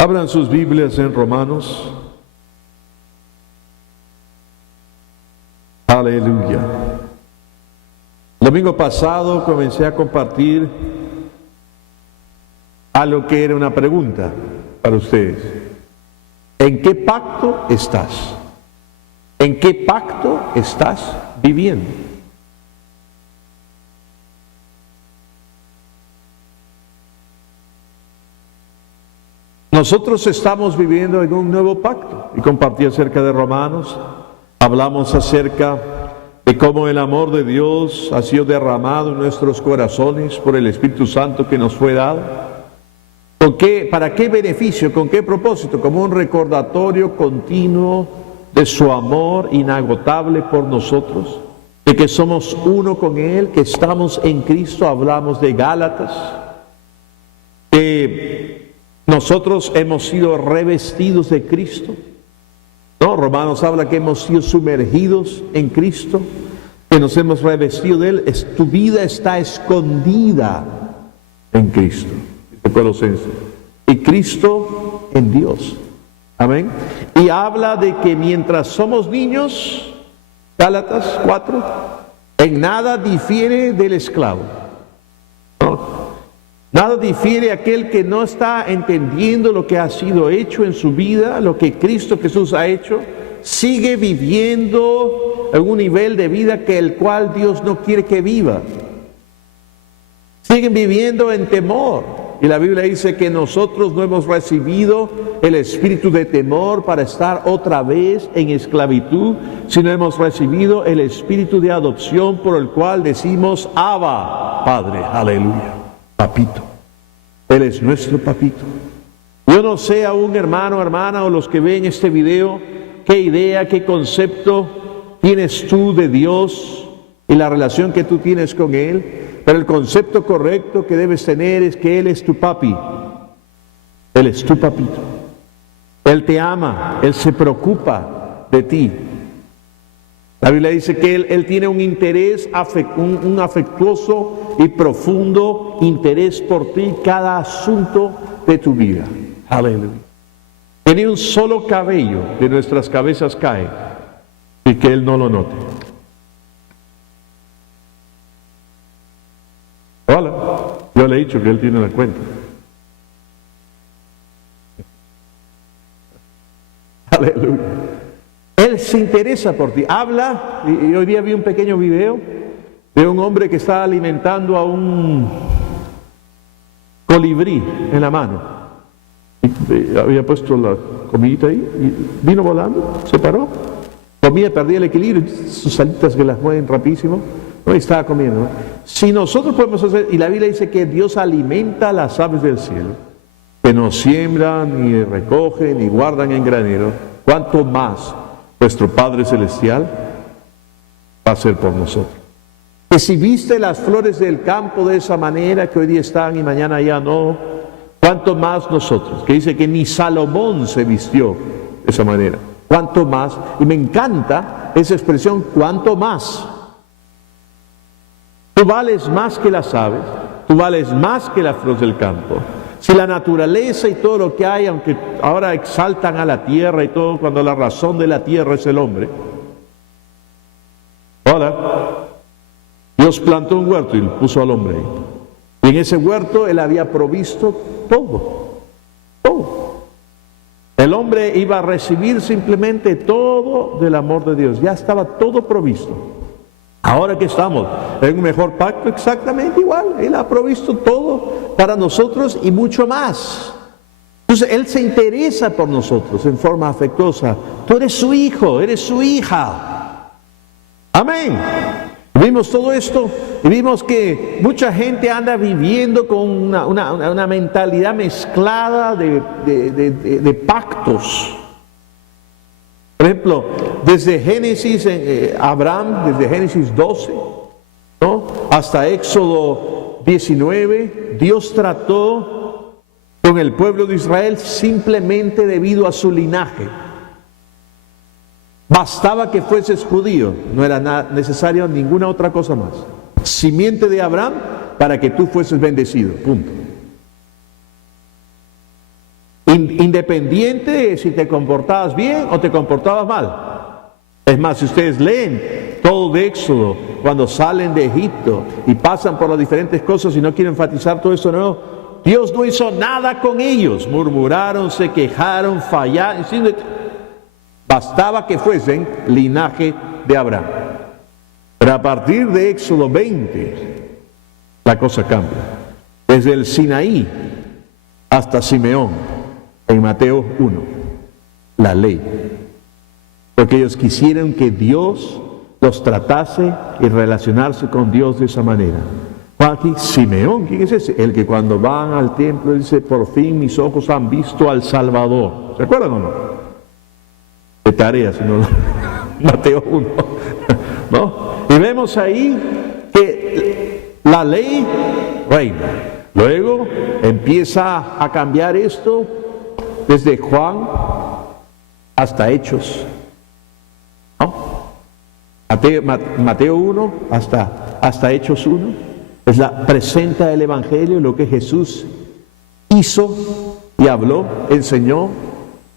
Abran sus Biblias en Romanos. Aleluya. El domingo pasado comencé a compartir algo que era una pregunta para ustedes. ¿En qué pacto estás? ¿En qué pacto estás viviendo? Nosotros estamos viviendo en un nuevo pacto y compartí acerca de Romanos. Hablamos acerca de cómo el amor de Dios ha sido derramado en nuestros corazones por el Espíritu Santo que nos fue dado. ¿Para qué beneficio? ¿Con qué propósito? Como un recordatorio continuo de su amor inagotable por nosotros, de que somos uno con Él, que estamos en Cristo. Hablamos de Gálatas, que nosotros hemos sido revestidos de Cristo. No, Romanos habla que hemos sido sumergidos en Cristo, que nos hemos revestido de Él. Tu vida está escondida en Cristo. Colosenses. Y Cristo en Dios. Amén. Y habla de que mientras somos niños, Gálatas 4, en nada difiere del esclavo. ¿No? Nada difiere aquel que no está entendiendo lo que ha sido hecho en su vida, lo que Cristo Jesús ha hecho, sigue viviendo en un nivel de vida que el cual Dios no quiere que viva. Siguen viviendo en temor. Y la Biblia dice que nosotros no hemos recibido el espíritu de temor para estar otra vez en esclavitud, sino hemos recibido el espíritu de adopción por el cual decimos, Abba, Padre, aleluya, papito. Él es nuestro papito. Yo no sé aún, hermano, hermana, o los que ven este video, qué idea, qué concepto tienes tú de Dios y la relación que tú tienes con Él. Pero el concepto correcto que debes tener es que Él es tu papi. Él es tu papito. Él te ama, Él se preocupa de ti. La Biblia dice que Él tiene un interés, un afectuoso y profundo interés por ti, cada asunto de tu vida. Aleluya. Que ni un solo cabello de nuestras cabezas cae y que Él no lo note. Hola, yo le he dicho que Él tiene la cuenta. Aleluya. Él se interesa por ti. Habla, y hoy día vi un pequeño video de un hombre que está alimentando a un colibrí en la mano. Y había puesto la comidita ahí, y vino volando, se paró, comía, perdía el equilibrio, sus alitas que las mueven rapidísimo. No estaba comiendo. Si nosotros podemos hacer, y la Biblia dice que Dios alimenta a las aves del cielo, que no siembran, ni recogen, ni guardan en granero, ¿cuánto más nuestro Padre Celestial va a hacer por nosotros? Que si viste las flores del campo de esa manera, que hoy día están y mañana ya no, ¿cuánto más nosotros? Que dice que ni Salomón se vistió de esa manera. ¿Cuánto más? Y me encanta esa expresión, ¿cuánto más? Tú vales más que las aves, tú vales más que las flores del campo. Si la naturaleza y todo lo que hay, aunque ahora exaltan a la tierra y todo, cuando la razón de la tierra es el hombre. Ahora, Dios plantó un huerto y lo puso al hombre. Y en ese huerto Él había provisto todo, todo. El hombre iba a recibir simplemente todo del amor de Dios, ya estaba todo provisto. Ahora que estamos en un mejor pacto, exactamente igual. Él ha provisto todo para nosotros y mucho más. Entonces, Él se interesa por nosotros en forma afectuosa. Tú eres su hijo, eres su hija. Amén. Vimos todo esto y vimos que mucha gente anda viviendo con una mentalidad mezclada de pactos. Por ejemplo, desde Génesis, Abraham, desde Génesis 12, ¿no?, hasta Éxodo 19, Dios trató con el pueblo de Israel simplemente debido a su linaje. Bastaba que fueses judío, no era necesario ninguna otra cosa más. Simiente de Abraham, para que tú fueses bendecido, punto. independiente de si te comportabas bien o te comportabas mal. Es más, si ustedes leen todo de Éxodo, cuando salen de Egipto y pasan por las diferentes cosas, y no quiero enfatizar todo eso, no, Dios no hizo nada con ellos. Murmuraron, se quejaron, fallaron. Bastaba que fuesen linaje de Abraham. Pero a partir de Éxodo 20, la cosa cambia. Desde el Sinaí hasta Simeón, en Mateo 1, la ley. Porque ellos quisieron que Dios los tratase y relacionarse con Dios de esa manera. Aquí, Simeón, ¿quién es ese? El que cuando van al templo dice, por fin mis ojos han visto al Salvador. ¿Se acuerdan o no? De tarea, sino Mateo 1. ¿No? Y vemos ahí que la ley reina. Luego empieza a cambiar esto desde Juan hasta Hechos. ¿No? Mateo 1 hasta Hechos 1. Presenta el Evangelio, lo que Jesús hizo y habló, enseñó,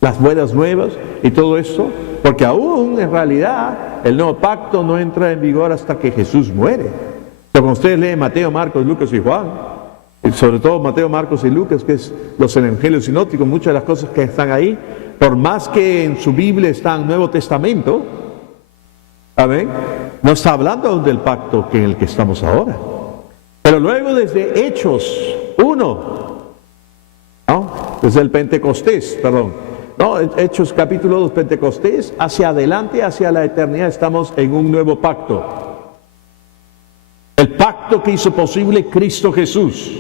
las buenas nuevas y todo esto, porque aún en realidad el nuevo pacto no entra en vigor hasta que Jesús muere. Pero cuando ustedes leen Mateo, Marcos, Lucas y Juan, y sobre todo Mateo, Marcos y Lucas, que es los evangelios sinópticos, muchas de las cosas que están ahí, por más que en su Biblia está el Nuevo Testamento, amén, no está hablando aún del pacto en el que estamos ahora. Pero luego desde Hechos 1, ¿no? Desde el Pentecostés, no, Hechos capítulo 2, Pentecostés, hacia adelante, hacia la eternidad, estamos en un nuevo pacto. El pacto que hizo posible Cristo Jesús.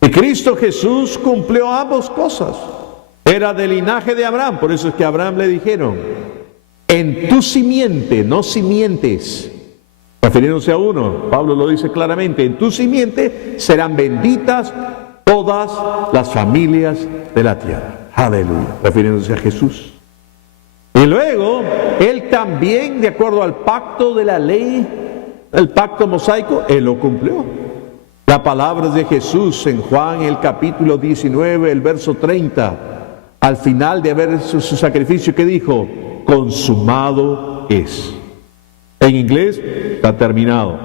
Y Cristo Jesús cumplió ambas cosas. Era del linaje de Abraham, por eso es que a Abraham le dijeron, en tu simiente, no simientes, refiriéndose a uno, Pablo lo dice claramente, en tu simiente serán benditas todas las familias de la tierra. Aleluya, refiriéndose a Jesús. Y luego, él también, de acuerdo al pacto de la ley, el pacto mosaico, él lo cumplió. La palabra de Jesús en Juan, el capítulo 19, el verso 30, al final de haber hecho su sacrificio, que dijo, consumado es. En inglés, está terminado.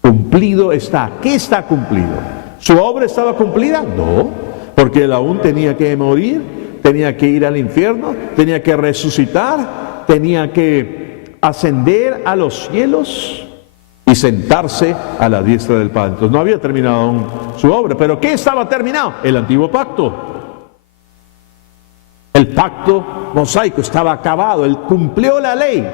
Cumplido está. ¿Qué está cumplido? ¿Su obra estaba cumplida? No, porque él aún tenía que morir, tenía que ir al infierno, tenía que resucitar, tenía que ascender a los cielos y sentarse a la diestra del Padre. Entonces no había terminado aún su obra. ¿Pero qué estaba terminado? El antiguo pacto. El pacto mosaico estaba acabado. Él cumplió la ley.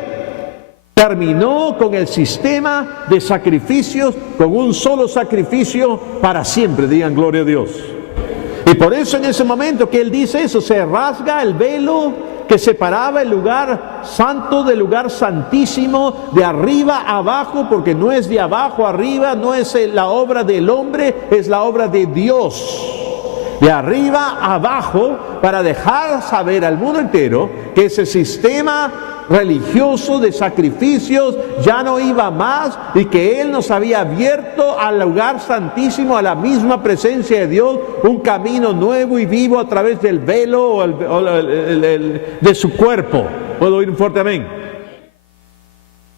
Terminó con el sistema de sacrificios, con un solo sacrificio para siempre, digan gloria a Dios. Y por eso en ese momento que él dice eso, se rasga el velo que separaba el lugar santo del lugar santísimo, de arriba a abajo, porque no es de abajo a arriba, no es la obra del hombre, es la obra de Dios. De arriba a abajo, para dejar saber al mundo entero que ese sistema religioso de sacrificios ya no iba más y que Él nos había abierto al lugar santísimo, a la misma presencia de Dios, un camino nuevo y vivo a través del velo de su cuerpo. ¿Puedo oír un fuerte amén?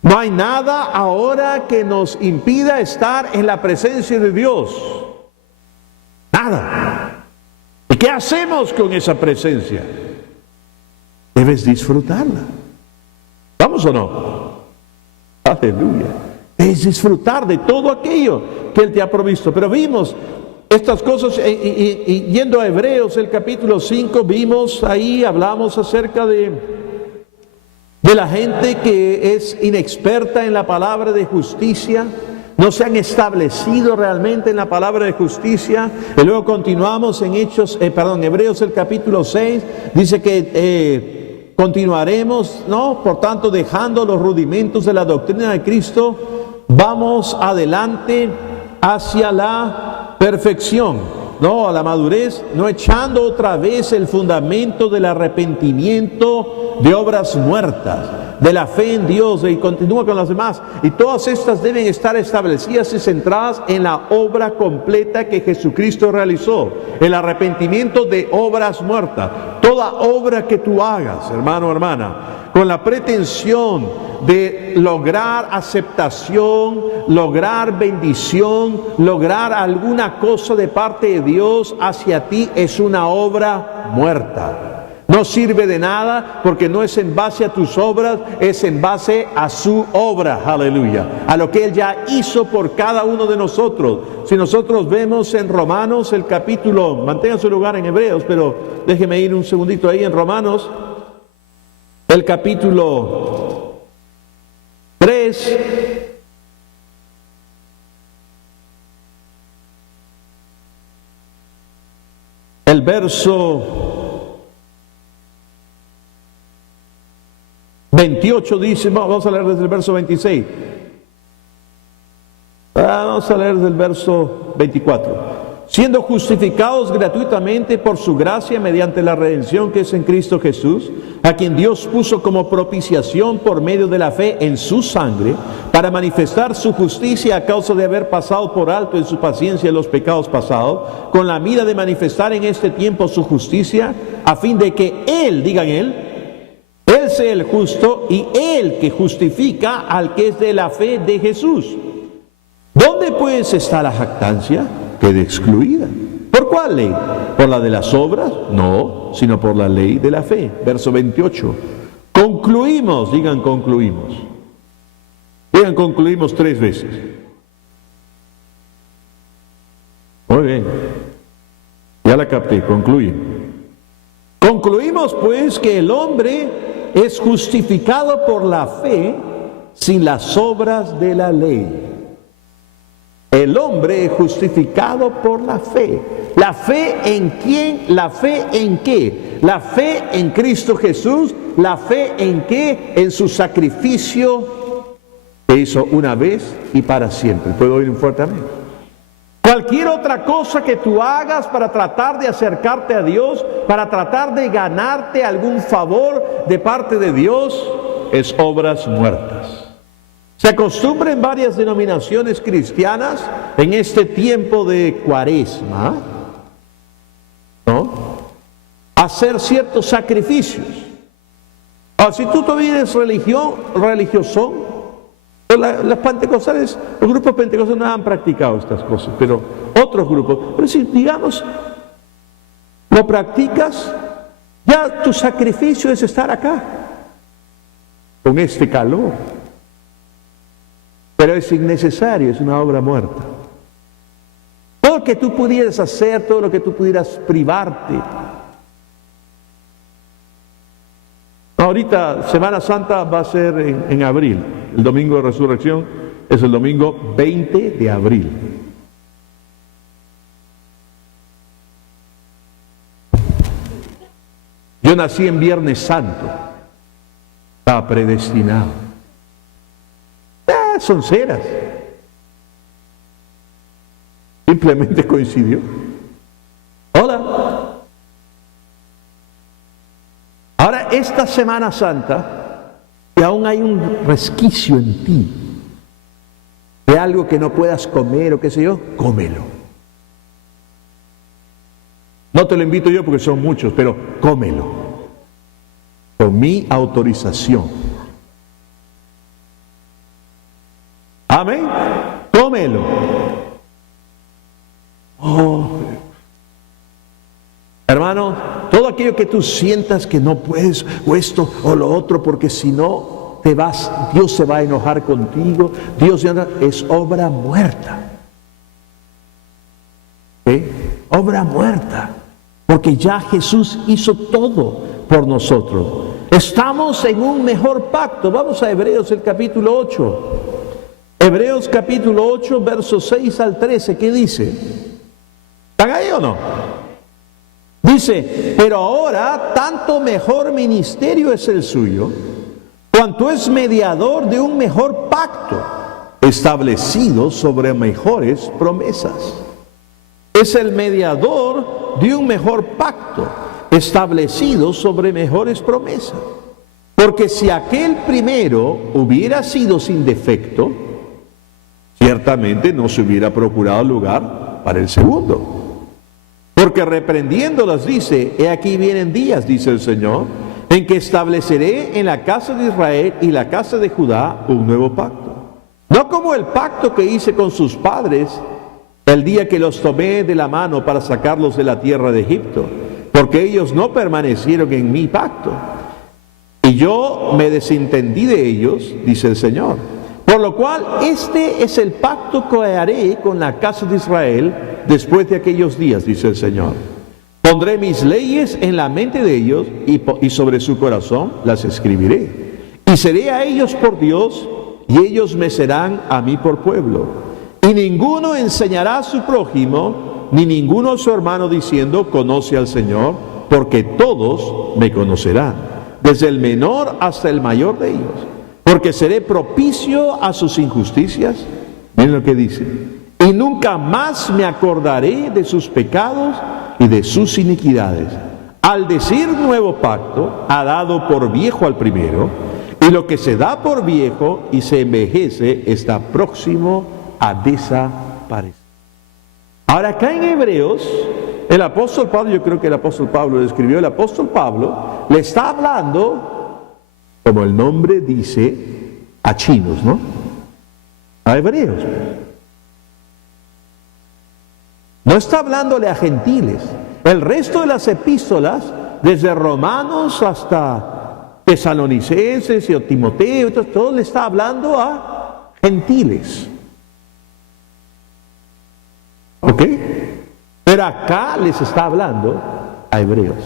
No hay nada ahora que nos impida estar en la presencia de Dios. Nada. ¿Y qué hacemos con esa presencia? Debes disfrutarla. ¿Vamos o no? Aleluya. Es disfrutar de todo aquello que Él te ha provisto. Pero vimos estas cosas, y yendo a Hebreos, el capítulo 5, vimos ahí, hablamos acerca de la gente que es inexperta en la palabra de justicia, no se han establecido realmente en la palabra de justicia. Y luego continuamos en Hebreos, el capítulo 6, dice que continuaremos, ¿no? Por tanto, dejando los rudimentos de la doctrina de Cristo, vamos adelante hacia la perfección, ¿no? A la madurez, no echando otra vez el fundamento del arrepentimiento de obras muertas, de la fe en Dios, y continúa con las demás. Y todas estas deben estar establecidas y centradas en la obra completa que Jesucristo realizó, el arrepentimiento de obras muertas. Toda obra que tú hagas, hermano o hermana, con la pretensión de lograr aceptación, lograr bendición, lograr alguna cosa de parte de Dios hacia ti, es una obra muerta. No sirve de nada porque no es en base a tus obras, es en base a su obra, aleluya, a lo que Él ya hizo por cada uno de nosotros. Si nosotros vemos en Romanos el capítulo, mantenga su lugar en Hebreos, pero déjeme ir un segundito ahí en Romanos, el capítulo 3, el verso 28 dice, vamos a leer desde el verso 26. Vamos a leer desde el verso 24. Siendo justificados gratuitamente por su gracia mediante la redención que es en Cristo Jesús, a quien Dios puso como propiciación por medio de la fe en su sangre, para manifestar su justicia a causa de haber pasado por alto en su paciencia los pecados pasados, con la mira de manifestar en este tiempo su justicia, a fin de que Él, digan Él sea el justo y Él que justifica al que es de la fe de Jesús. ¿Dónde pues está la jactancia? Queda excluida. ¿Por cuál ley? ¿Por la de las obras? No, sino por la ley de la fe. Verso 28. Concluimos, digan concluimos. Digan concluimos 3 veces. Muy bien. Ya la capté, concluye. Concluimos pues que el hombre es justificado por la fe sin las obras de la ley. El hombre es justificado por la fe. ¿La fe en quién? ¿La fe en qué? La fe en Cristo Jesús. ¿La fe en qué? En su sacrificio que hizo una vez y para siempre. ¿Puedo oír un fuerte amén? Cualquier otra cosa que tú hagas para tratar de acercarte a Dios, para tratar de ganarte algún favor de parte de Dios, es obras muertas. Se acostumbra en varias denominaciones cristianas en este tiempo de Cuaresma, ¿no?, hacer ciertos sacrificios. Ahora, si tú todavía eres religiosón, las pentecostales, los grupos pentecostales no han practicado estas cosas, pero otros grupos, pero si digamos lo practicas, ya tu sacrificio es estar acá con este calor, pero es innecesario, es una obra muerta. Todo lo que tú pudieras hacer, todo lo que tú pudieras privarte. Ahorita Semana Santa va a ser en abril. El domingo de resurrección es el domingo 20 de abril. Yo nací en Viernes Santo. Estaba predestinado. Son ceras. Simplemente coincidió. Hola. Ahora, esta Semana Santa, y aún hay un resquicio en ti de algo que no puedas comer o qué sé yo, cómelo. No te lo invito yo porque son muchos, pero cómelo. Con mi autorización. Amén. Cómelo. Oh. Hermano, todo aquello que tú sientas que no puedes, o esto o lo otro, porque si no te vas, Dios se va a enojar contigo, Dios ya no, es obra muerta. ¿Eh? Obra muerta, porque ya Jesús hizo todo por nosotros. Estamos en un mejor pacto. Vamos a Hebreos el capítulo 8. Hebreos capítulo 8, versos 6 al 13, ¿qué dice? ¿Están ahí o no? Dice, pero ahora tanto mejor ministerio es el suyo, cuanto es mediador de un mejor pacto, establecido sobre mejores promesas. Es el mediador de un mejor pacto, establecido sobre mejores promesas. Porque si aquel primero hubiera sido sin defecto, ciertamente no se hubiera procurado lugar para el segundo. Porque reprendiéndolas dice, he aquí vienen días, dice el Señor, en que estableceré en la casa de Israel y la casa de Judá un nuevo pacto. No como el pacto que hice con sus padres el día que los tomé de la mano para sacarlos de la tierra de Egipto, porque ellos no permanecieron en mi pacto. Y yo me desentendí de ellos, dice el Señor. Por lo cual, este es el pacto que haré con la casa de Israel después de aquellos días, dice el Señor. Pondré mis leyes en la mente de ellos y sobre su corazón las escribiré. Y seré a ellos por Dios y ellos me serán a mí por pueblo. Y ninguno enseñará a su prójimo, ni ninguno a su hermano diciendo, conoce al Señor, porque todos me conocerán, desde el menor hasta el mayor de ellos. Porque seré propicio a sus injusticias. Miren lo que dice. Y nunca más me acordaré de sus pecados y de sus iniquidades. Al decir nuevo pacto, ha dado por viejo al primero, y lo que se da por viejo y se envejece está próximo a desaparecer. Ahora acá en Hebreos, el apóstol Pablo, yo creo que el apóstol Pablo lo escribió, el apóstol Pablo le está hablando, como el nombre dice, a chinos, ¿no? A hebreos. No está hablándole a gentiles. El resto de las epístolas, desde Romanos hasta Tesalonicenses y Timoteo, todo le está hablando a gentiles. ¿Ok? Pero acá les está hablando a hebreos.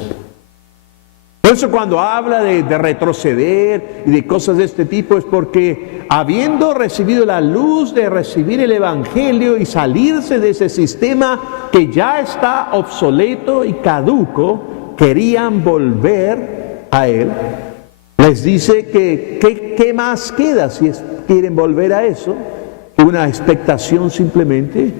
Por eso cuando habla de retroceder y de cosas de este tipo es porque habiendo recibido la luz de recibir el Evangelio y salirse de ese sistema que ya está obsoleto y caduco, querían volver a él. Les dice que ¿qué más queda si quieren volver a eso? Que una expectación simplemente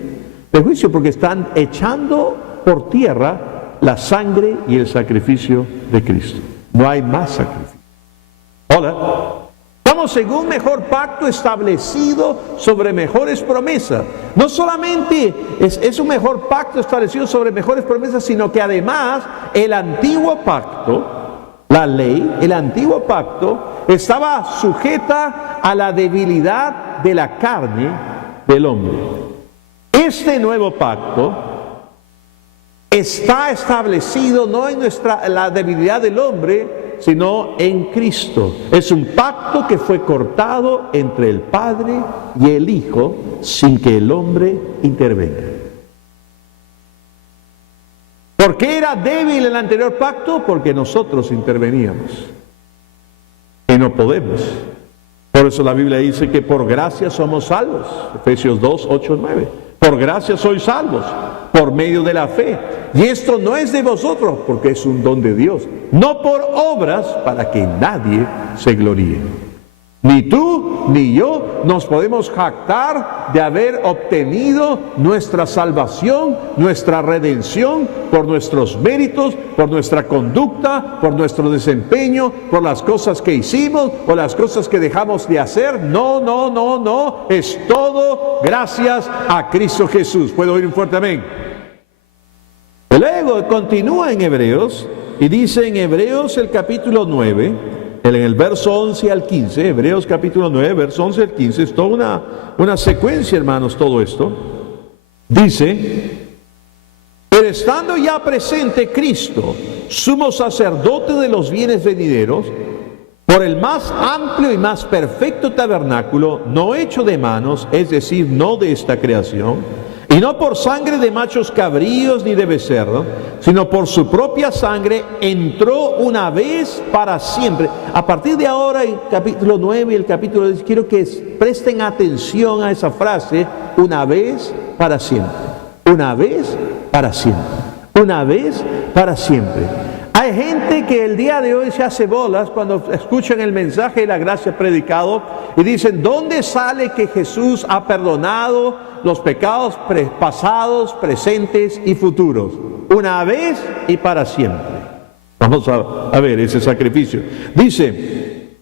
de juicio, porque están echando por tierra la sangre y el sacrificio de Cristo. No hay más sacrificio. Hola. Estamos en un mejor pacto establecido sobre mejores promesas. No solamente es un mejor pacto establecido sobre mejores promesas, sino que además el antiguo pacto, la ley, el antiguo pacto, estaba sujeta a la debilidad de la carne del hombre. Este nuevo pacto está establecido no en la debilidad del hombre, sino en Cristo. Es un pacto que fue cortado entre el Padre y el Hijo sin que el hombre intervenga. ¿Por qué era débil el anterior pacto? Porque nosotros interveníamos. Y no podemos. Por eso la Biblia dice que por gracia somos salvos. Efesios 2, 8, 9. Por gracia sois salvos, por medio de la fe. Y esto no es de vosotros, porque es un don de Dios. No por obras, para que nadie se gloríe. Ni tú ni yo nos podemos jactar de haber obtenido nuestra salvación, nuestra redención, por nuestros méritos, por nuestra conducta, por nuestro desempeño, por las cosas que hicimos o las cosas que dejamos de hacer. No, no, no, no. Es todo gracias a Cristo Jesús. ¿Puedo oír un fuerte amén? Luego continúa en Hebreos y dice en Hebreos el capítulo 9, en el verso 11 al 15, Hebreos capítulo 9, verso 11 al 15, es toda una secuencia, hermanos, todo esto. Dice, pero estando ya presente Cristo, sumo sacerdote de los bienes venideros, por el más amplio y más perfecto tabernáculo, no hecho de manos, es decir, no de esta creación, y no por sangre de machos cabríos ni de becerros, sino por su propia sangre, entró una vez para siempre. A partir de ahora, el capítulo 9 y el capítulo 10, quiero que presten atención a esa frase, una vez para siempre. Una vez para siempre. Una vez para siempre. Hay gente que el día de hoy se hace bolas cuando escuchan el mensaje de la gracia predicado y dicen, ¿dónde sale que Jesús ha perdonado los pecados pasados, presentes y futuros? Una vez y para siempre. Vamos a ver ese sacrificio. Dice,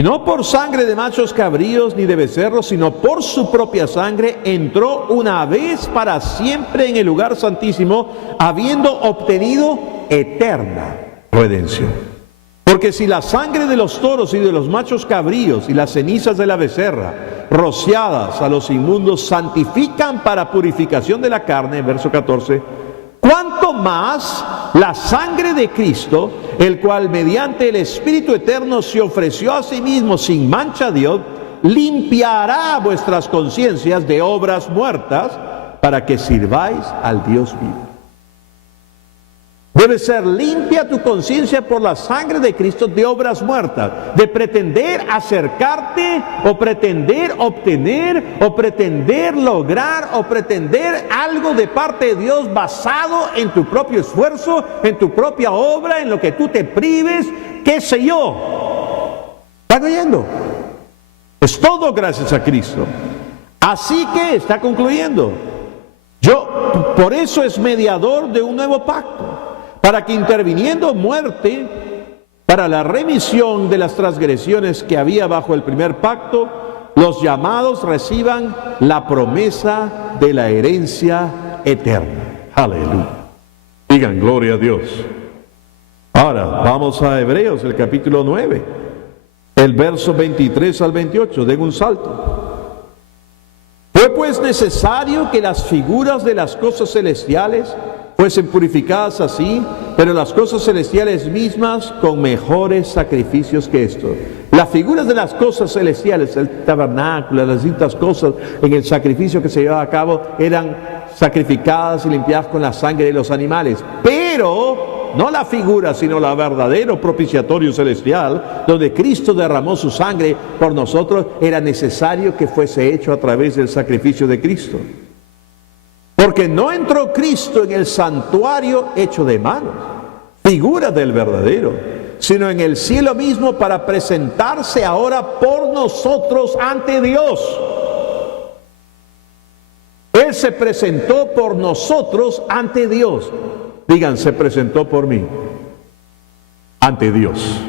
Y no por sangre de machos cabríos ni de becerros, sino por su propia sangre, entró una vez para siempre en el lugar santísimo, habiendo obtenido eterna redención. Porque si la sangre de los toros y de los machos cabríos y las cenizas de la becerra, rociadas a los inmundos, santifican para purificación de la carne, verso 14, ¿cuánto más la sangre de Cristo, el cual mediante el Espíritu Eterno se ofreció a sí mismo sin mancha a Dios, limpiará vuestras conciencias de obras muertas para que sirváis al Dios vivo? Debe ser limpia tu conciencia por la sangre de Cristo de obras muertas, de pretender acercarte o pretender obtener o pretender lograr o pretender algo de parte de Dios basado en tu propio esfuerzo, en tu propia obra, en lo que tú te prives, qué sé yo. ¿Están oyendo? Es todo gracias a Cristo. Así que está concluyendo. Por eso es mediador de un nuevo pacto, para que interviniendo muerte para la remisión de las transgresiones que había bajo el primer pacto, los llamados reciban la promesa de la herencia eterna. Aleluya. Digan gloria a Dios. Ahora vamos a Hebreos, el capítulo 9, el verso 23 al 28. Den un salto. Fue pues necesario que las figuras de las cosas celestiales fuesen purificadas así, pero las cosas celestiales mismas con mejores sacrificios que esto. Las figuras de las cosas celestiales, el tabernáculo, las distintas cosas en el sacrificio que se llevaba a cabo, eran sacrificadas y limpiadas con la sangre de los animales. Pero no la figura, sino la verdadero propiciatorio celestial, donde Cristo derramó su sangre por nosotros, era necesario que fuese hecho a través del sacrificio de Cristo. Porque no entró Cristo en el santuario hecho de manos, figura del verdadero, sino en el cielo mismo para presentarse ahora por nosotros ante Dios. Él se presentó por nosotros ante Dios. Digan, se presentó por mí ante Dios.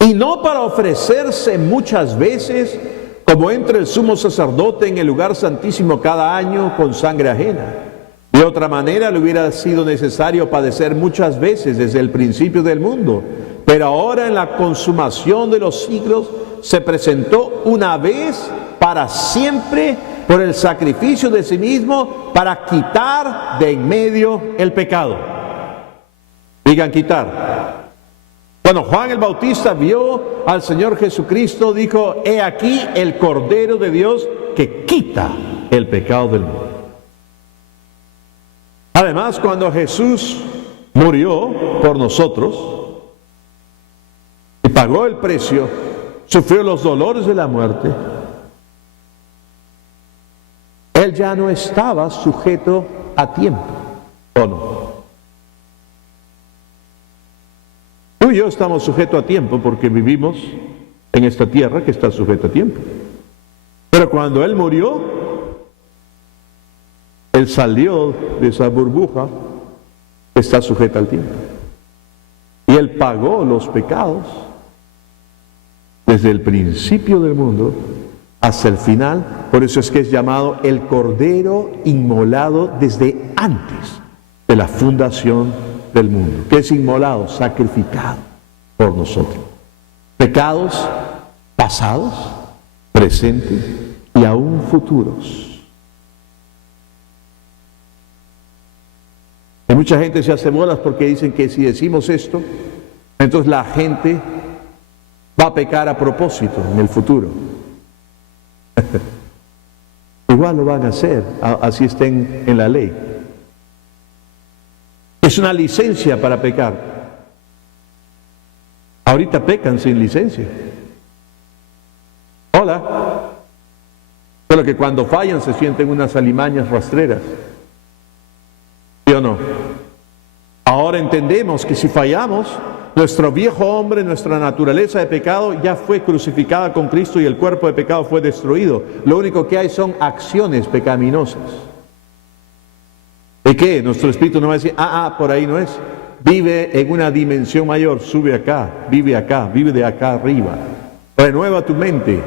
Y no para ofrecerse muchas veces, como entra el sumo sacerdote en el lugar santísimo cada año con sangre ajena. De otra manera le hubiera sido necesario padecer muchas veces desde el principio del mundo, pero ahora en la consumación de los siglos se presentó una vez para siempre por el sacrificio de sí mismo para quitar de en medio el pecado. Digan quitar. Cuando Juan el Bautista vio al Señor Jesucristo, dijo, he aquí el Cordero de Dios que quita el pecado del mundo. Además, cuando Jesús murió por nosotros y pagó el precio, sufrió los dolores de la muerte, Él ya no estaba sujeto a tiempo, ¿o no? Tú y yo estamos sujetos a tiempo porque vivimos en esta tierra que está sujeta a tiempo. Pero cuando Él murió, Él salió de esa burbuja que está sujeta al tiempo. Y Él pagó los pecados desde el principio del mundo hasta el final. Por eso es que es llamado el Cordero inmolado desde antes de la fundación del mundo, que es inmolado, sacrificado por nosotros. Pecados pasados, presentes y aún futuros. Y mucha gente se hace bolas porque dicen que si decimos esto, entonces la gente va a pecar a propósito en el futuro. Igual lo van a hacer, así estén en la ley. Es una licencia para pecar. Ahorita pecan sin licencia. Hola. Solo que cuando fallan se sienten unas alimañas rastreras. ¿Sí o no? Ahora entendemos que si fallamos, nuestro viejo hombre, nuestra naturaleza de pecado ya fue crucificada con Cristo y el cuerpo de pecado fue destruido. Lo único que hay son acciones pecaminosas. ¿Y qué? Nuestro espíritu no va a decir, por ahí no es. vive en una dimensión mayor, sube acá, vive de acá arriba. Renueva tu mente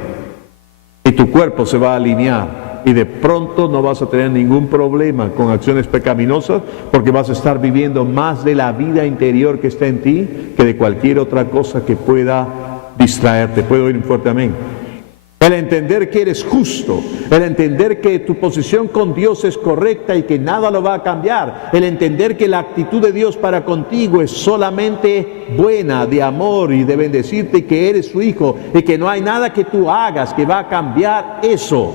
y tu cuerpo se va a alinear y de pronto no vas a tener ningún problema con acciones pecaminosas porque vas a estar viviendo más de la vida interior que está en ti que de cualquier otra cosa que pueda distraerte. ¿Puedo oír un fuerte amén? El entender que eres justo, el entender que tu posición con Dios es correcta y que nada lo va a cambiar, el entender que la actitud de Dios para contigo es solamente buena, de amor y de bendecirte, y que eres su hijo y que no hay nada que tú hagas que va a cambiar eso.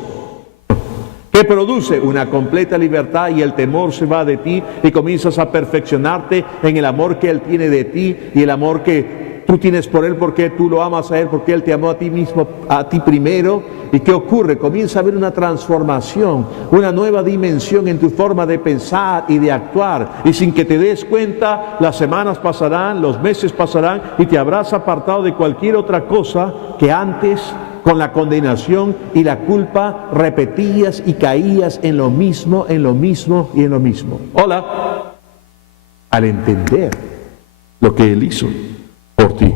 ¿Qué produce? Una completa libertad y el temor se va de ti y comienzas a perfeccionarte en el amor que Él tiene de ti y el amor que tú tienes por Él porque tú lo amas a Él, porque Él te amó a ti mismo, a ti primero. ¿Y qué ocurre? Comienza a haber una transformación, una nueva dimensión en tu forma de pensar y de actuar. Y sin que te des cuenta, las semanas pasarán, los meses pasarán y te habrás apartado de cualquier otra cosa que antes, con la condenación y la culpa, repetías y caías en lo mismo, en lo mismo y en lo mismo. Hola. Al entender lo que Él hizo por ti.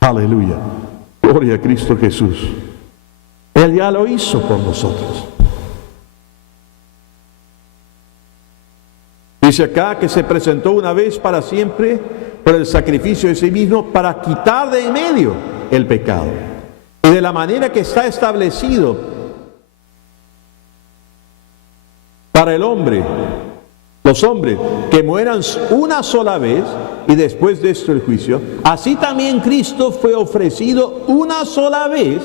Aleluya. Gloria a Cristo Jesús. Él ya lo hizo por nosotros. Dice acá que se presentó una vez para siempre por el sacrificio de sí mismo para quitar de en medio el pecado. Y de la manera que está establecido para el hombre, los hombres que mueran una sola vez y después de esto el juicio, así también Cristo fue ofrecido una sola vez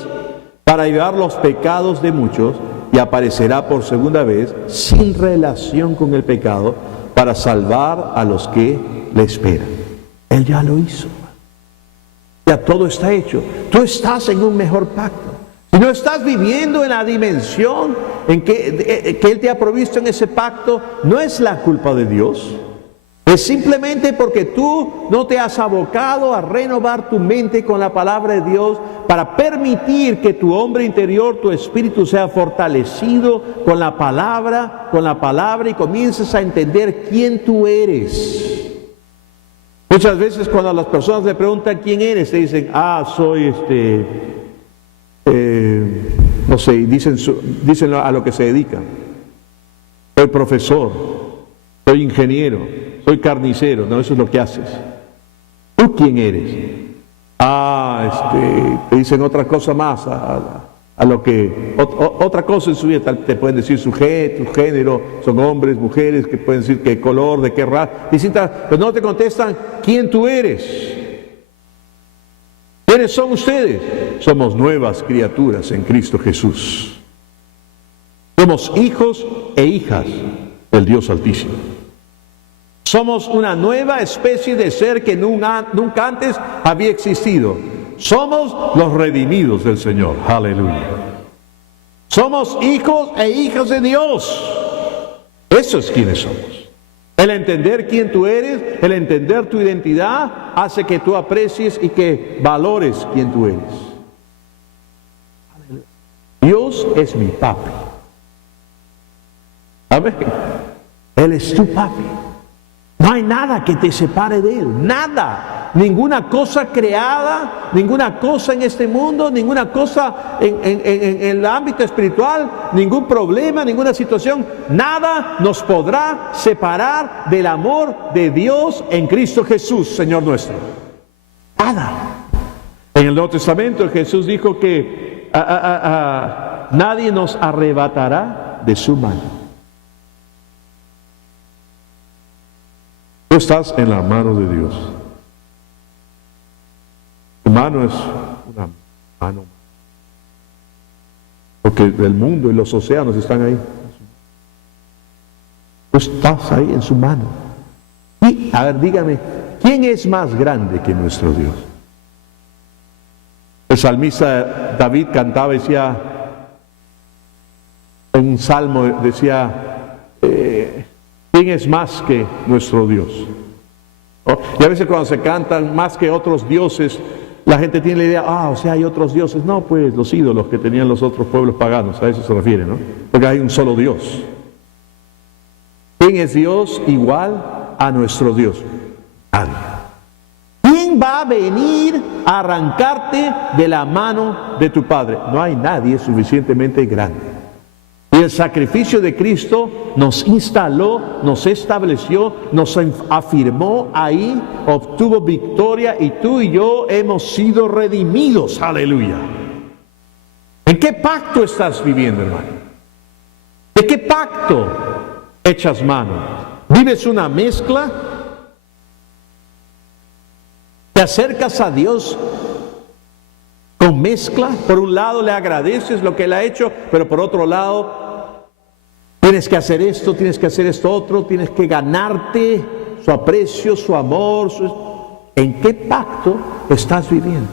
para llevar los pecados de muchos y aparecerá por segunda vez sin relación con el pecado para salvar a los que le esperan. Él ya lo hizo. Ya todo está hecho. Tú estás en un mejor pacto. Si no estás viviendo en la dimensión en que Él te ha provisto en ese pacto, no es la culpa de Dios. Es simplemente porque tú no te has abocado a renovar tu mente con la palabra de Dios para permitir que tu hombre interior, tu espíritu sea fortalecido con la palabra y comiences a entender quién tú eres. Muchas veces cuando las personas le preguntan quién eres, te dicen, soy no sé, dicen a lo que se dedican. Soy profesor, soy ingeniero, soy carnicero. No, eso es lo que haces. ¿Tú quién eres? Te dicen otra cosa más a lo que, otra cosa en su vida. Te pueden decir su género, son hombres, mujeres, que pueden decir qué color, de qué raza, distintas, pero no te contestan quién tú eres. ¿Quiénes son ustedes? Somos nuevas criaturas en Cristo Jesús. Somos hijos e hijas del Dios Altísimo. Somos una nueva especie de ser que nunca antes había existido. Somos los redimidos del Señor. Aleluya. Somos hijos e hijas de Dios. Eso es quienes somos. El entender quién tú eres, el entender tu identidad, hace que tú aprecies y que valores quién tú eres. Dios es mi papi. Amén. Él es tu papi. No hay nada que te separe de Él. Nada. Ninguna cosa creada, ninguna cosa en este mundo, ninguna cosa en el ámbito espiritual, ningún problema, ninguna situación, nada nos podrá separar del amor de Dios en Cristo Jesús, Señor nuestro. Nada. En el Nuevo Testamento Jesús dijo que nadie nos arrebatará de su mano. Tú estás en la mano de Dios. Tu mano es una mano. Porque el mundo y los océanos están ahí. Tú estás ahí en su mano. Y, a ver, dígame, ¿quién es más grande que nuestro Dios? El salmista David cantaba, decía, en un salmo decía, ¿quién es más que nuestro Dios? ¿No? Y a veces cuando se cantan más que otros dioses, la gente tiene la idea, o sea, hay otros dioses. No, pues los ídolos que tenían los otros pueblos paganos, a eso se refiere, ¿no? Porque hay un solo Dios. ¿Quién es Dios igual a nuestro Dios? Nadie. ¿Quién va a venir a arrancarte de la mano de tu Padre? No hay nadie suficientemente grande. Y el sacrificio de Cristo nos instaló, nos estableció, nos afirmó ahí, obtuvo victoria y tú y yo hemos sido redimidos. Aleluya. ¿En qué pacto estás viviendo, hermano? ¿De qué pacto echas mano? ¿Vives una mezcla? ¿Te acercas a Dios con mezcla? Por un lado le agradeces lo que Él ha hecho, pero por otro lado tienes que hacer esto, tienes que hacer esto otro, tienes que ganarte su aprecio, su amor. ¿En qué pacto estás viviendo?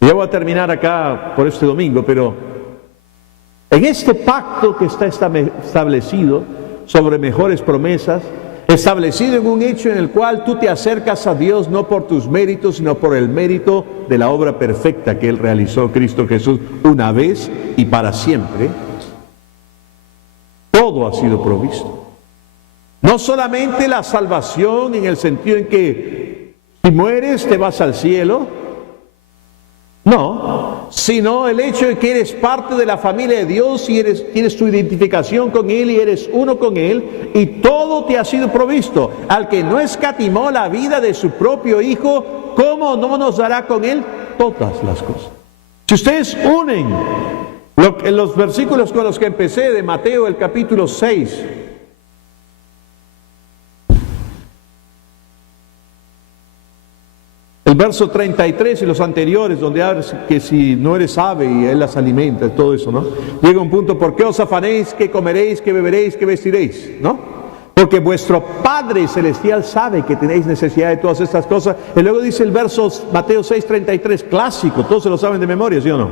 Ya voy a terminar acá por este domingo, pero en este pacto que está establecido sobre mejores promesas, establecido en un hecho en el cual tú te acercas a Dios no por tus méritos, sino por el mérito de la obra perfecta que Él realizó, Cristo Jesús, una vez y para siempre, todo ha sido provisto. No solamente la salvación en el sentido en que si mueres te vas al cielo, no, sino el hecho de que eres parte de la familia de Dios y tienes tu identificación con Él y eres uno con Él y todo te ha sido provisto. Al que no escatimó la vida de su propio Hijo, ¿cómo no nos dará con Él todas las cosas? Si ustedes unen los versículos con los que empecé de Mateo, el capítulo 6, el verso 33 y los anteriores, donde habla que si no eres ave y Él las alimenta, todo eso, ¿no? Llega un punto, ¿por qué os afanéis? ¿Qué comeréis? ¿Qué beberéis? ¿Qué vestiréis? ¿No? Porque vuestro Padre Celestial sabe que tenéis necesidad de todas estas cosas. Y luego dice el verso Mateo 6:33, clásico, todos se lo saben de memoria, ¿sí o no?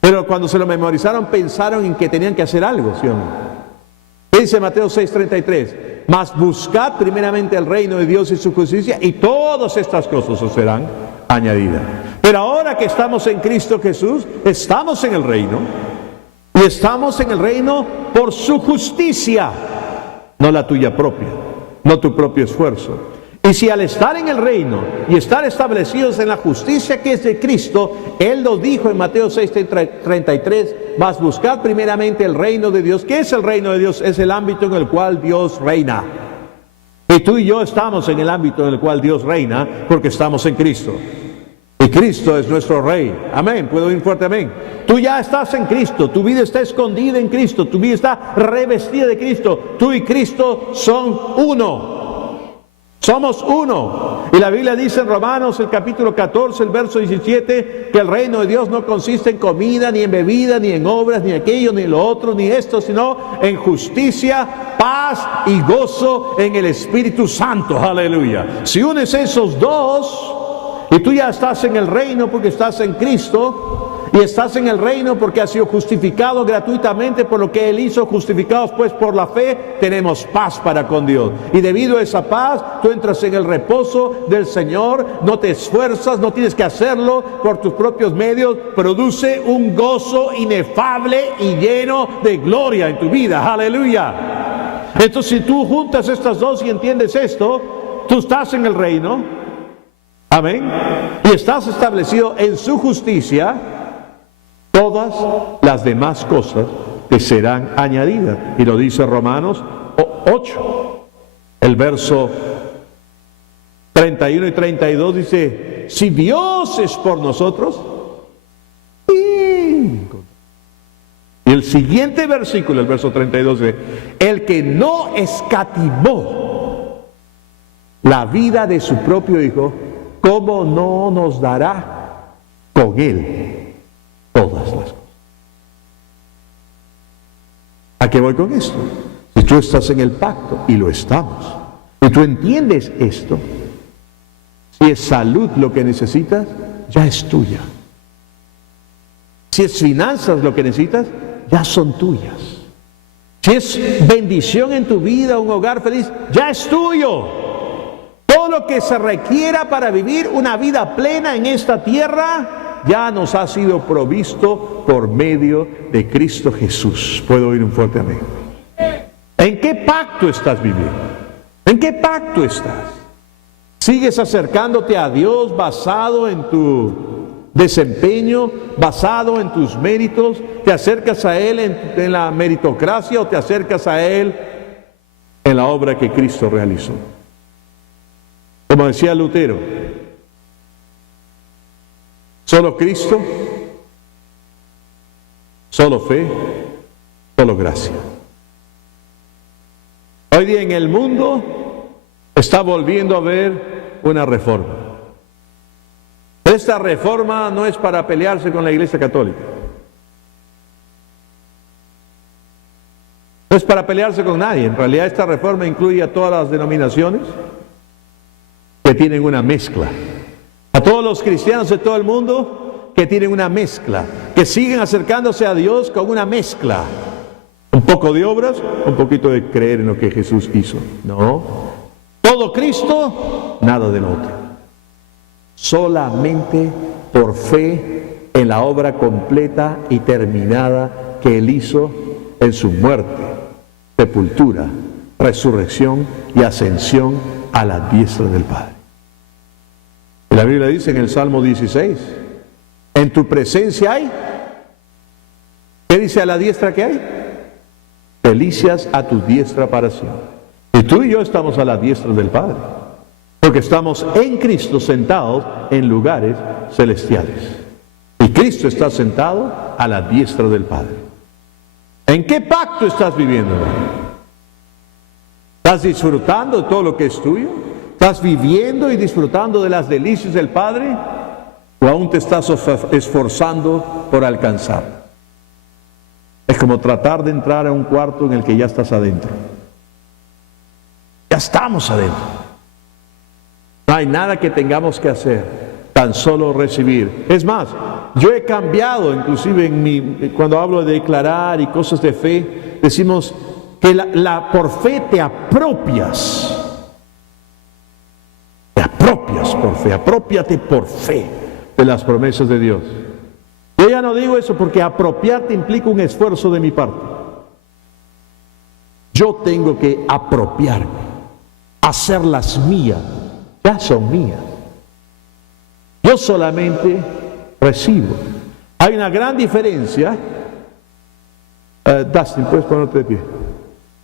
Pero cuando se lo memorizaron pensaron en que tenían que hacer algo, ¿sí o no? ¿Qué dice Mateo 6:33? Mas buscad primeramente el reino de Dios y su justicia y todas estas cosas os serán añadidas. Pero ahora que estamos en Cristo Jesús, estamos en el reino. Y estamos en el reino por su justicia, no la tuya propia, no tu propio esfuerzo. Y si al estar en el reino y estar establecidos en la justicia que es de Cristo, Él lo dijo en Mateo 6:33, mas buscad primeramente el reino de Dios. ¿Qué es el reino de Dios? Es el ámbito en el cual Dios reina. Y tú y yo estamos en el ámbito en el cual Dios reina porque estamos en Cristo. Y Cristo es nuestro Rey. Amén. ¿Puedo oír fuerte amén? Tú ya estás en Cristo. Tu vida está escondida en Cristo. Tu vida está revestida de Cristo. Tú y Cristo son uno. Somos uno. Y la Biblia dice en Romanos, el capítulo 14, el verso 17, que el reino de Dios no consiste en comida, ni en bebida, ni en obras, ni aquello, ni lo otro, ni esto, sino en justicia, paz y gozo en el Espíritu Santo. Aleluya. Si unes esos dos, y tú ya estás en el reino porque estás en Cristo, y estás en el reino porque has sido justificado gratuitamente por lo que Él hizo, justificados pues por la fe, tenemos paz para con Dios. Y debido a esa paz, tú entras en el reposo del Señor, no te esfuerzas, no tienes que hacerlo por tus propios medios, produce un gozo inefable y lleno de gloria en tu vida. Aleluya. Entonces, si tú juntas estas dos y entiendes esto, tú estás en el reino, amén, y estás establecido en su justicia. Todas las demás cosas te serán añadidas. Y lo dice Romanos 8. El verso 31 y 32 dice, si Dios es por nosotros, y el siguiente versículo, el verso 32 dice, el que no escatimó la vida de su propio Hijo, ¿cómo no nos dará con Él todas las cosas? ¿A qué voy con esto? Si tú estás en el pacto, y lo estamos, y tú entiendes esto, si es salud lo que necesitas, ya es tuya. Si es finanzas lo que necesitas, ya son tuyas. Si es bendición en tu vida, un hogar feliz, ya es tuyo. Todo lo que se requiera para vivir una vida plena en esta tierra ya nos ha sido provisto por medio de Cristo Jesús. ¿Puedo oír un fuerte amén? ¿En qué pacto estás viviendo? ¿En qué pacto estás? Sigues acercándote a Dios basado en tu desempeño, basado en tus méritos. Te acercas a Él en la meritocracia o te acercas a Él en la obra que Cristo realizó. Como decía Lutero, solo Cristo, solo fe, solo gracia. Hoy día en el mundo está volviendo a haber una reforma. Esta reforma no es para pelearse con la Iglesia Católica. No es para pelearse con nadie. En realidad esta reforma incluye a todas las denominaciones que tienen una mezcla. A todos los cristianos de todo el mundo que tienen una mezcla. Que siguen acercándose a Dios con una mezcla. Un poco de obras, un poquito de creer en lo que Jesús hizo. No. Todo Cristo, nada del otro. Solamente por fe en la obra completa y terminada que Él hizo en su muerte, sepultura, resurrección y ascensión a la diestra del Padre. Y la Biblia dice en el Salmo 16, en tu presencia hay, ¿qué dice a la diestra que hay? Delicias a tu diestra para siempre. Y tú y yo estamos a la diestra del Padre, porque estamos en Cristo sentados en lugares celestiales. Y Cristo está sentado a la diestra del Padre. ¿En qué pacto estás viviendo, hermano? ¿Estás disfrutando de todo lo que es tuyo? ¿Estás viviendo y disfrutando de las delicias del Padre? ¿O aún te estás esforzando por alcanzar? Es como tratar de entrar a un cuarto en el que ya estás adentro. Ya estamos adentro. No hay nada que tengamos que hacer, tan solo recibir. Es más, yo he cambiado, inclusive cuando hablo de declarar y cosas de fe, decimos que por fe te apropias. Te apropias por fe, apropiate por fe de las promesas de Dios. Yo ya no digo eso porque apropiarte implica un esfuerzo de mi parte. Yo tengo que apropiarme, hacerlas mías, ya son mías. Yo solamente recibo. Hay una gran diferencia. Dustin, puedes ponerte de pie.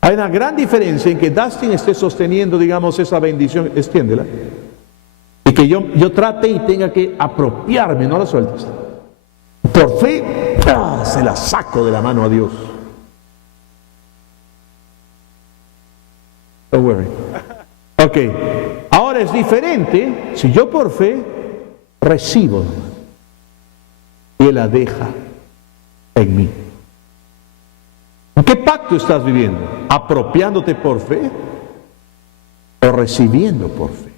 Hay una gran diferencia en que Dustin esté sosteniendo, digamos, esa bendición, extiéndela, y que yo trate y tenga que apropiarme, no la sueltes. Por fe, se la saco de la mano a Dios. Don't worry. Ok, ahora es diferente si yo por fe recibo y Él la deja en mí. ¿En qué pacto estás viviendo? ¿Apropiándote por fe o recibiendo por fe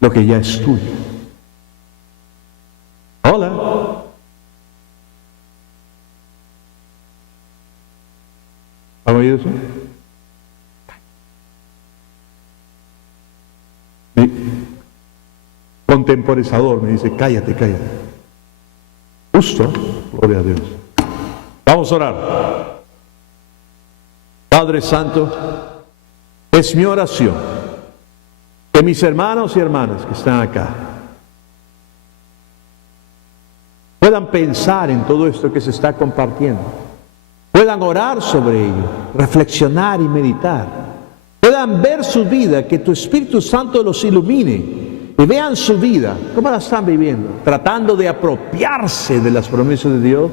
lo que ya es tuyo? Hola. ¿Han oído eso? Mi contemporizador me dice, cállate, cállate. Justo, gloria a Dios. Vamos a orar. Padre Santo, es mi oración que mis hermanos y hermanas que están acá puedan pensar en todo esto que se está compartiendo, puedan orar sobre ello, reflexionar y meditar, puedan ver su vida, que tu Espíritu Santo los ilumine y vean su vida, cómo la están viviendo, tratando de apropiarse de las promesas de Dios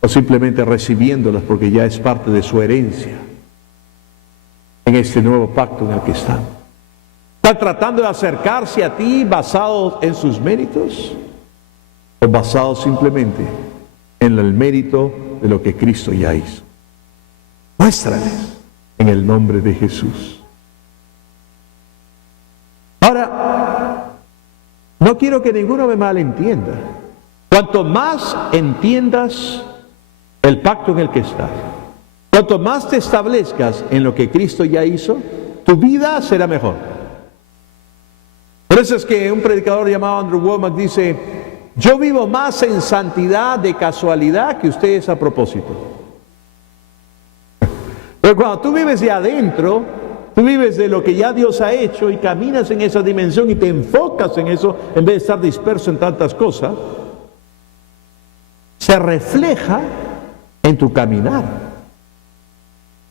o simplemente recibiéndolas porque ya es parte de su herencia en este nuevo pacto en el que están. ¿Están tratando de acercarse a ti basados en sus méritos o basados simplemente en el mérito de lo que Cristo ya hizo? Muéstrales en el nombre de Jesús. Ahora, no quiero que ninguno me malentienda. Cuanto más entiendas el pacto en el que estás, cuanto más te establezcas en lo que Cristo ya hizo, tu vida será mejor. Por eso es que un predicador llamado Andrew Womack dice, yo vivo más en santidad de casualidad que ustedes a propósito. Pero cuando tú vives de adentro, Tú vives de lo que ya Dios ha hecho y caminas en esa dimensión y te enfocas en eso en vez de estar disperso en tantas cosas. Se refleja en tu caminar.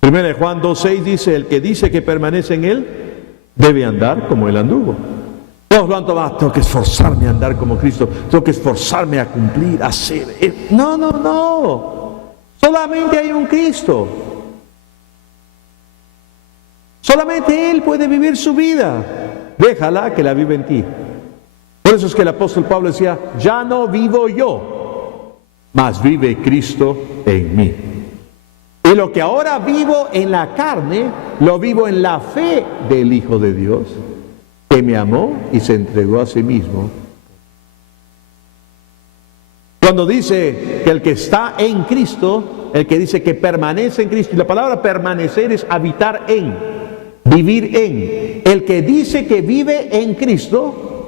1 Juan 2:6 dice, el que dice que permanece en Él, debe andar como Él anduvo. Todos lo han tomado, tengo que esforzarme a andar como Cristo, tengo que esforzarme a cumplir, a hacer. No, no, no. Solamente hay un Cristo. Solamente Él puede vivir su vida. Déjala que la vive en ti. Por eso es que el apóstol Pablo decía, ya no vivo yo, mas vive Cristo en mí. Y lo que ahora vivo en la carne, lo vivo en la fe del Hijo de Dios, que me amó y se entregó a sí mismo. Cuando dice que el que está en Cristo, el que dice que permanece en Cristo, y la palabra permanecer es habitar en, vivir en. El que dice que vive en Cristo,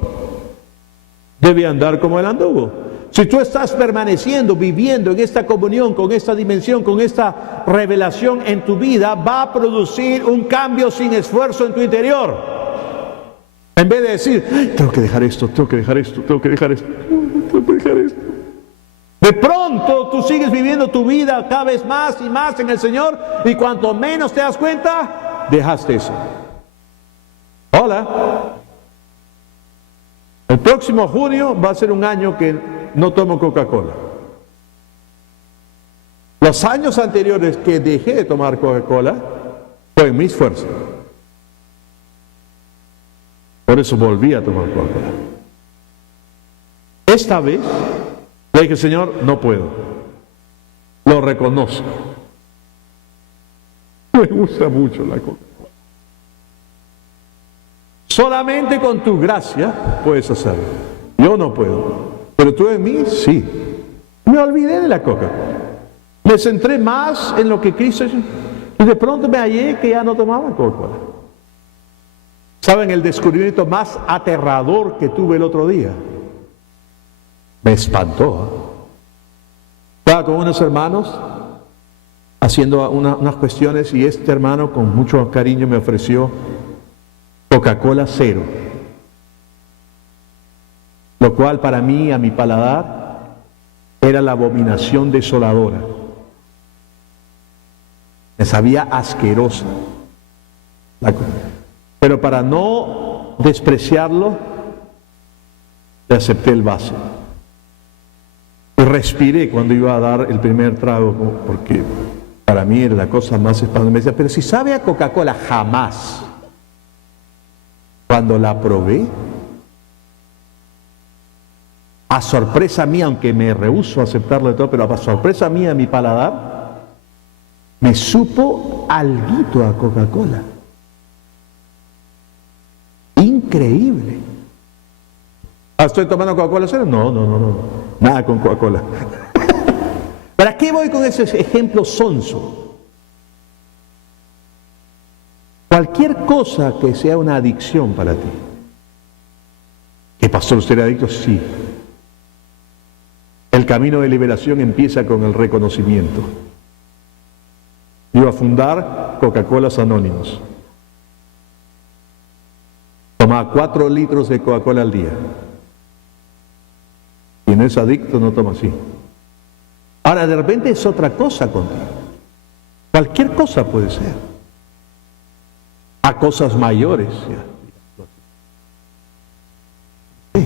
debe andar como Él anduvo. Si tú estás permaneciendo, viviendo en esta comunión, con esta dimensión, con esta revelación en tu vida, va a producir un cambio sin esfuerzo en tu interior. En vez de decir, tengo que dejar esto, tengo que dejar esto, tengo que dejar esto, tengo que dejar esto. De pronto tú sigues viviendo tu vida cada vez más y más en el Señor y cuanto menos te das cuenta, dejaste eso. Hola. El próximo junio va a ser un año que no tomo Coca-Cola. Los años anteriores que dejé de tomar Coca-Cola fue en mi esfuerzo. Por eso volví a tomar Coca-Cola. Esta vez le dije, Señor, no puedo. Lo reconozco. Me gusta mucho la Coca-Cola. Solamente con tu gracia puedes hacerlo. Yo no puedo. Pero tú en mí, sí. Me olvidé de la Coca-Cola. Me centré más en lo que Cristo hizo. Y de pronto me hallé que ya no tomaba Coca-Cola. ¿Saben el descubrimiento más aterrador que tuve el otro día? Me espantó. Estaba con unos hermanos haciendo unas cuestiones y este hermano con mucho cariño me ofreció Coca-Cola cero. Lo cual para mí, a mi paladar, era la abominación desoladora. Me sabía asquerosa. Pero para no despreciarlo, le acepté el vaso. Y respiré cuando iba a dar el primer trago, porque para mí era la cosa más espantosa. Me decía, pero si sabe a Coca-Cola, jamás. Cuando la probé, a sorpresa mía, aunque me rehúso a aceptarlo de todo, pero a sorpresa mía, mi paladar, me supo alguito a Coca-Cola. Increíble. ¿Estoy tomando Coca-Cola cero? No. Nada con Coca-Cola. ¿Para qué voy con ese ejemplo sonso? Cualquier cosa que sea una adicción para ti. ¿Qué pastor, usted era adicto? Sí. El camino de liberación empieza con el reconocimiento. Iba a fundar Coca-Colas Anónimos. Tomaba 4 litros de Coca-Cola al día. Si no es adicto, no toma así. Ahora, de repente es otra cosa contigo. Cualquier cosa puede ser. A cosas mayores. Sí.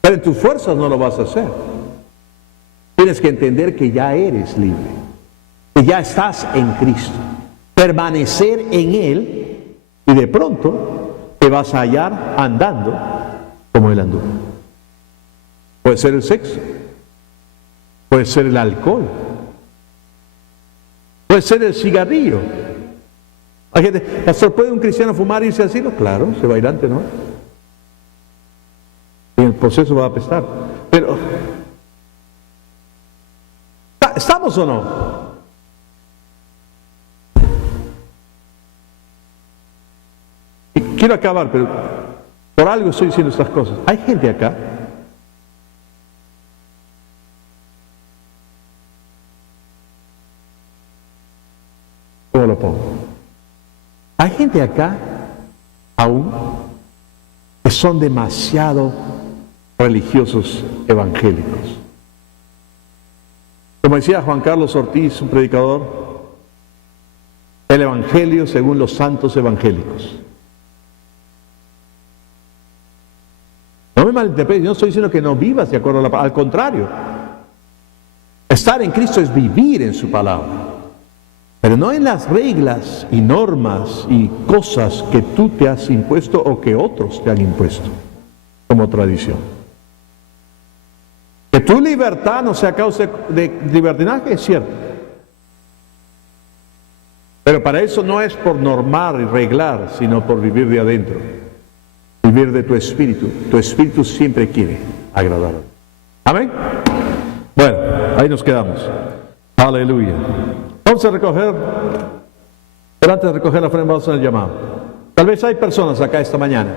Pero en tus fuerzas no lo vas a hacer. Tienes que entender que ya eres libre. Que ya estás en Cristo. Permanecer en Él. Y de pronto te vas a hallar andando como Él anduvo. Puede ser el sexo, puede ser el alcohol, puede ser el cigarrillo. Hay gente, pastor, ¿puede un cristiano fumar y irse al cielo? Claro, se va a ir antes, ¿no? Y el proceso va a apestar. Pero, ¿estamos o no? Quiero acabar, pero por algo estoy diciendo estas cosas. Hay gente acá ¿cómo lo pongo? Hay gente acá, aún, que son demasiado religiosos evangélicos. Como decía Juan Carlos Ortiz, un predicador, el evangelio según los santos evangélicos. No me malinterpretes, yo no estoy diciendo que no vivas de acuerdo a la palabra, al contrario. Estar en Cristo es vivir en su palabra, pero no en las reglas y normas y cosas que tú te has impuesto o que otros te han impuesto como tradición. Que tu libertad no sea causa de libertinaje es cierto, pero para eso no es por normar y reglar, sino por vivir de adentro, vivir de tu espíritu. Tu espíritu siempre quiere agradar a Dios. Amén. Bueno, ahí nos quedamos. Aleluya. Vamos a recoger, pero antes de recoger la ofrenda vamos a hacer el llamado. Tal vez hay personas acá esta mañana.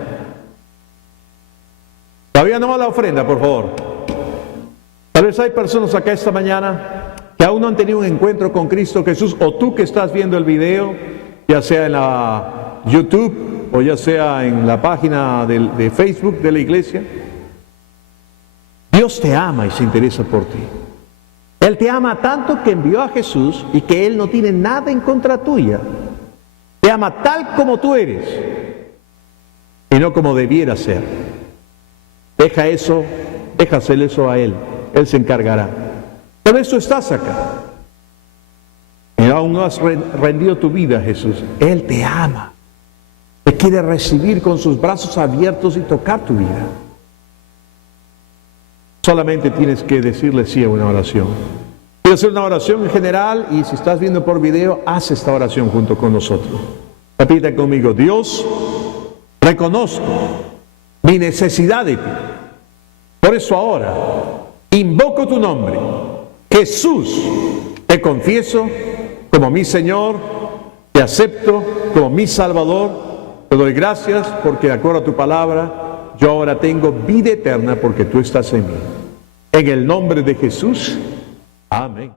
Todavía no va la ofrenda, por favor. Tal vez hay personas acá esta mañana que aún no han tenido un encuentro con Cristo Jesús, o tú que estás viendo el video, ya sea en la YouTube o ya sea en la página de Facebook de la iglesia. Dios te ama y se interesa por ti. Él te ama tanto que envió a Jesús y que Él no tiene nada en contra tuya. Te ama tal como tú eres y no como debiera ser. Deja eso, déjaselo eso a Él. Él se encargará. Por eso estás acá. Y aún no has rendido tu vida a Jesús. Él te ama. Te quiere recibir con sus brazos abiertos y tocar tu vida. Solamente tienes que decirle sí a una oración. Quiero hacer una oración en general y si estás viendo por video, haz esta oración junto con nosotros. Repita conmigo: Dios, reconozco mi necesidad de ti. Por eso ahora invoco tu nombre. Jesús, te confieso como mi Señor, te acepto como mi Salvador, te doy gracias porque de acuerdo a tu palabra, yo ahora tengo vida eterna porque tú estás en mí. En el nombre de Jesús, amén.